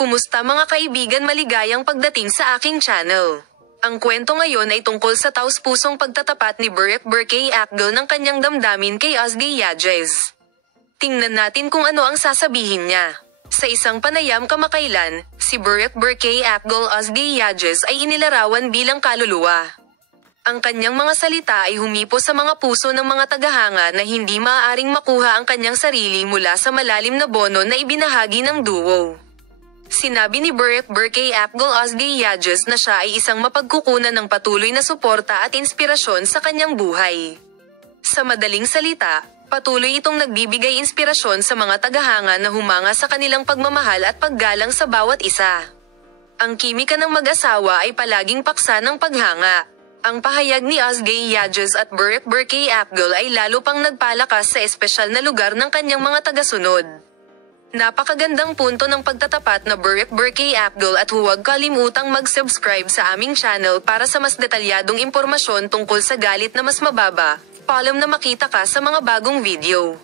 Kumusta mga kaibigan, maligayang pagdating sa aking channel. Ang kwento ngayon ay tungkol sa taus-pusong pagtatapat ni Burick Burkay Akgol ng kanyang damdamin kay Ozgie Yajez. Tingnan natin kung ano ang sasabihin niya. Sa isang panayam kamakailan, si Burick Burkay Akgol Ozgie Yajez ay inilarawan bilang kaluluwa. Ang kanyang mga salita ay humipo sa mga puso ng mga tagahanga na hindi maaaring makuha ang kanyang sarili mula sa malalim na bono na ibinahagi ng duo. Sinabi ni Burick Burkay Akgol Ozgie Yajez na siya ay isang mapagkukunan ng patuloy na suporta at inspirasyon sa kanyang buhay. Sa madaling salita, patuloy itong nagbibigay inspirasyon sa mga tagahanga na humanga sa kanilang pagmamahal at paggalang sa bawat isa. Ang kimika ng mag-asawa ay palaging paksa ng paghanga. Ang pahayag ni Ozgie Yajez at Burick Burkay Akgol ay lalo pang nagpalakas sa espesyal na lugar ng kanyang mga tagasunod. Napakagandang punto ng pagtatapat na Burick Burkay Akgol at huwag kalimutang mag-subscribe sa aming channel para sa mas detalyadong impormasyon tungkol sa galit na mas mababa. Paalam na makita ka sa mga bagong video.